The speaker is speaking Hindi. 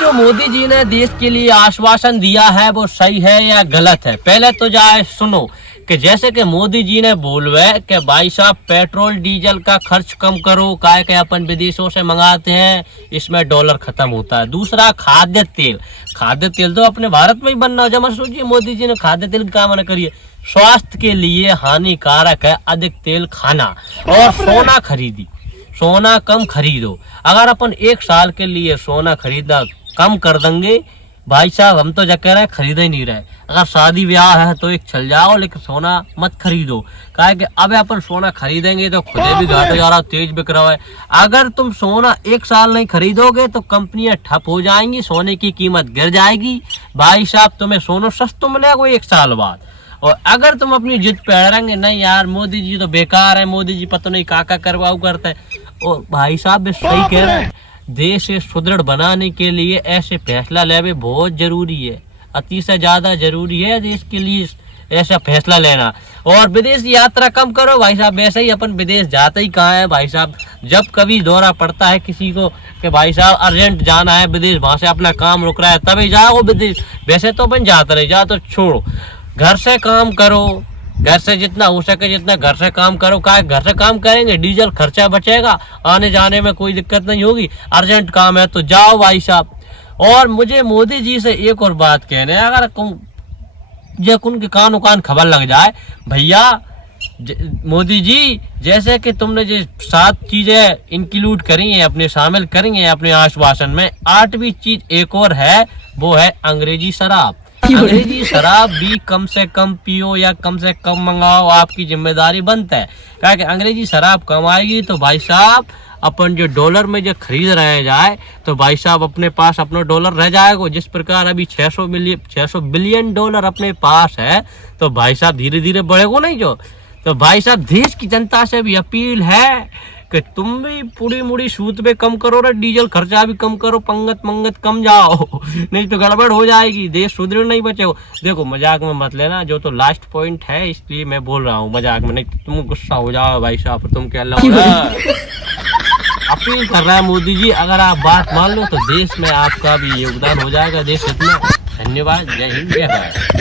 जो मोदी जी ने देश के लिए आश्वासन दिया है वो सही है या गलत है, पहले तो जाए सुनो कि जैसे कि मोदी जी ने बोलवे कि भाई साहब पेट्रोल डीजल का खर्च कम करो, काहे के अपन विदेशों से मंगाते हैं, इसमें डॉलर खत्म होता है। दूसरा खाद्य तेल तो अपने भारत में ही बनना हो। जब सोचिए मोदी जी ने खाद्य तेल का मना करिए, स्वास्थ्य के लिए हानिकारक है अधिक तेल खाना। और सोना कम खरीदो। अगर अपन 1 साल के लिए सोना खरीदा कम कर देंगे भाई साहब, हम तो जा कह रहे हैं खरीद ही नहीं रहे। अगर शादी ब्याह है तो एक चल जाओ, लेकिन सोना मत खरीदो। काहे कि अब अपन सोना खरीदेंगे तो खुदे भी घाटे जा रहा, तेज बिक रहा है। अगर तुम सोना 1 साल नहीं खरीदोगे तो कंपनियां ठप हो जाएंगी, सोने की कीमत गिर जाएगी। भाई साहब तुम्हें सोना सस्ता मिलेगा 1 साल बाद। और अगर तुम अपनी जिद पे अड़ेंगे नहीं यार मोदी जी तो बेकार है, मोदी जी पता नहीं काका करवाऊ करते हैं, और भाई साहब भी सही कह रहे हैं, देश से सुदृढ़ बनाने के लिए ऐसे फैसला लेवे बहुत जरूरी है, अति से ज्यादा जरूरी है देश के लिए ऐसा फैसला लेना। और विदेश यात्रा कम करो भाई साहब, वैसे ही अपन विदेश जाते ही कहाँ है भाई साहब, जब कभी दौरा पड़ता है किसी को कि भाई साहब अर्जेंट जाना है विदेश, वहां से अपना काम रुक रहा है तभी जाओ विदेश, वैसे तो अपन जाते नहीं, जा तो छोड़ो, घर से काम करो, घर से जितना हो सके जितना घर से काम करो। का घर से काम करेंगे डीजल खर्चा बचेगा, आने जाने में कोई दिक्कत नहीं होगी। अर्जेंट काम है तो जाओ भाई साहब। और मुझे मोदी जी से एक और बात कहने है, अगर उनके कान खबर लग जाए भैया मोदी जी, जैसे कि तुमने जो 7 चीजें इंक्लूड करी हैं, अपने शामिल करी हैं अपने आश्वासन में, 8वीं चीज एक और है, वो है अंग्रेजी शराब। अंग्रेजी शराब भी कम से कम पियो या कम से कम मंगाओ, आपकी जिम्मेदारी बनता है। क्या कि अंग्रेजी शराब कम आएगी तो भाई साहब अपन जो डॉलर में जो खरीद रहे जाए तो भाई साहब अपने पास अपना डॉलर रह जाएगा। जिस प्रकार अभी 600 बिलियन डॉलर अपने पास है तो भाई साहब धीरे धीरे बढ़ेगा नहीं जो। तो भाई साहब देश की जनता से भी अपील है कि तुम भी पूरी मुड़ी सूत पे कम करो रे, डीजल खर्चा भी कम करो, पंगत कम जाओ नहीं तो गड़बड़ हो जाएगी, देश सुदृढ़ नहीं बचेगा। देखो मजाक में मत लेना, जो तो लास्ट पॉइंट है इसलिए मैं बोल रहा हूँ मजाक में, नहीं तो तुम गुस्सा हो जाओ भाई साहब, तुम क्या अपील कर रहा है मोदी जी, अगर आप बात मान लो तो देश में आपका भी योगदान हो जाएगा, देश हित में। धन्यवाद, जय हिंद, जय भारत।